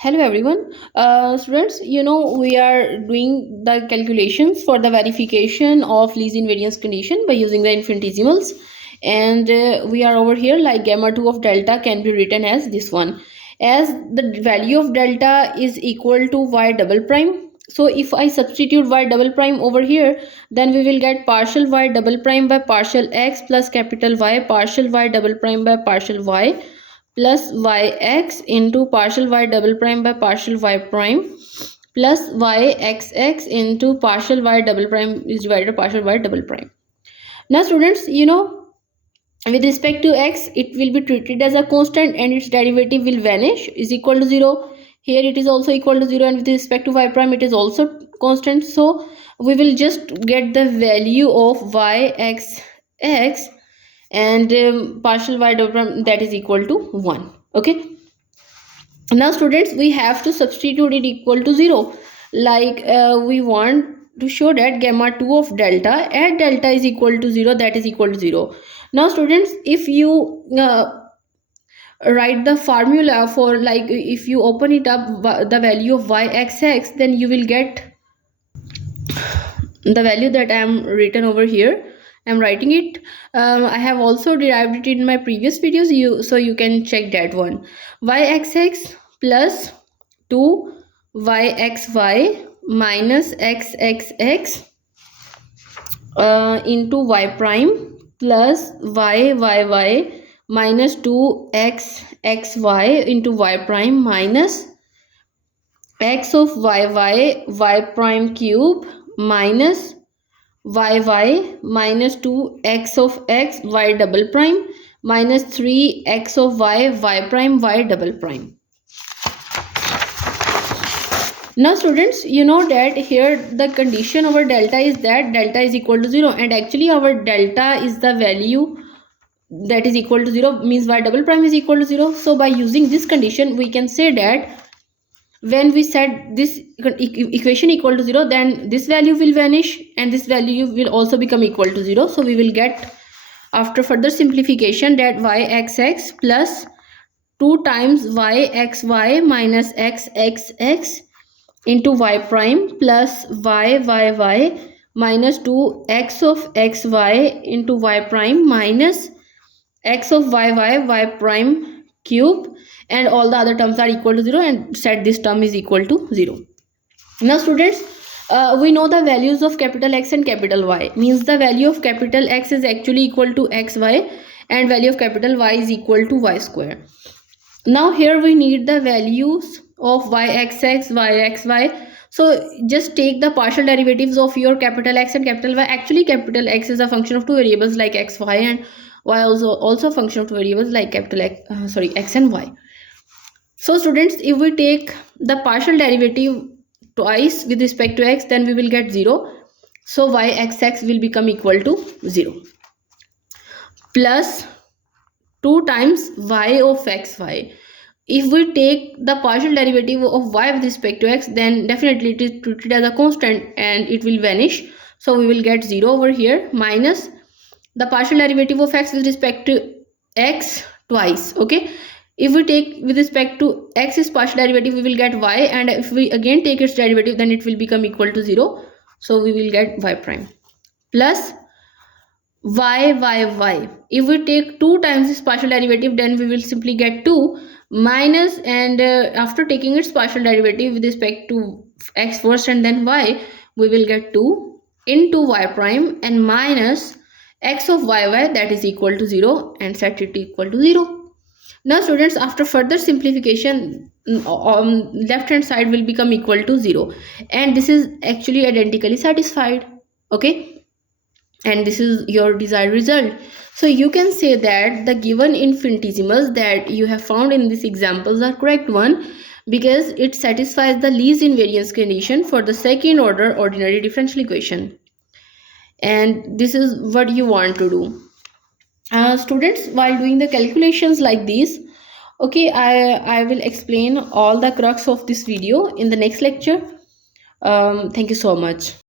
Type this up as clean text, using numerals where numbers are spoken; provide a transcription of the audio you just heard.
Hello everyone. Students, we are doing the calculations for the verification of least invariance condition by using the infinitesimals, and we are over here like gamma 2 of delta can be written as this one, as the value of delta is equal to y double prime. So if I substitute y double prime over here, then we will get partial y double prime by partial x plus capital Y partial y double prime by partial y plus yx into partial y double prime by partial y prime plus yxx into partial y double prime is divided by partial y double prime. Now students, with respect to x, it will be treated as a constant and its derivative will vanish is equal to 0. Here it is also equal to 0, and with respect to y prime it is also constant. So we will just get the value of yxx and partial y double prime, that is equal to 1. Okay, now students, we have to substitute it equal to 0, like we want to show that gamma 2 of delta at delta is equal to 0, that is equal to 0. Now students, if you write the formula for, like, if you open it up, the value of yxx, then you will get the value that I am written over here. I'm writing it. I have also derived it in my previous videos, so you can check that one. Yxx plus 2 yxy minus xxx into y prime plus yy minus 2xxy into y prime minus x of y prime cube minus y minus 2x of x y double prime minus 3x of y prime y double prime. Now students, you know that here the condition over delta is that delta is equal to 0, and actually our delta is the value that is equal to 0, means y double prime is equal to 0. So by using this condition, we can say that when we set this equation equal to 0, then this value will vanish and this value will also become equal to 0. So we will get, after further simplification, that yxx plus 2 times yxy minus xxx into y prime plus yy minus 2x of xy into y prime minus x of y prime cube, and all the other terms are equal to 0, and set this term is equal to 0. Now students, we know the values of capital X and capital Y, means the value of capital X is actually equal to xy and value of capital Y is equal to y square. Now here we need the values of yxx, yxy. So just take the partial derivatives of your capital X and capital Y. Actually capital X is a function of two variables like x, y, and y also a function of two variables like capital X, x and y. So students, if we take the partial derivative twice with respect to x, then we will get 0. So yxx will become equal to 0 plus 2 times y of xy. If we take the partial derivative of y with respect to x, then definitely it is treated as a constant and it will vanish. So we will get 0 over here minus the partial derivative of x with respect to x twice. Okay, if we take with respect to x's partial derivative, we will get y, and if we again take its derivative, then it will become equal to 0. So we will get y prime plus y. If we take 2 times this partial derivative, then we will simply get 2 minus, and after taking its partial derivative with respect to x first and then y, we will get 2 into y prime and minus x of y, that is equal to 0, and set it equal to 0. Now students, after further simplification, left hand side will become equal to 0, and this is actually identically satisfied. Okay, and this is your desired result. So you can say that the given infinitesimals that you have found in these examples are correct one, because it satisfies the least invariance condition for the second order ordinary differential equation, and this is what you want to do. Students, while doing the calculations like this, okay, I will explain all the crux of this video in the next lecture. Thank you so much.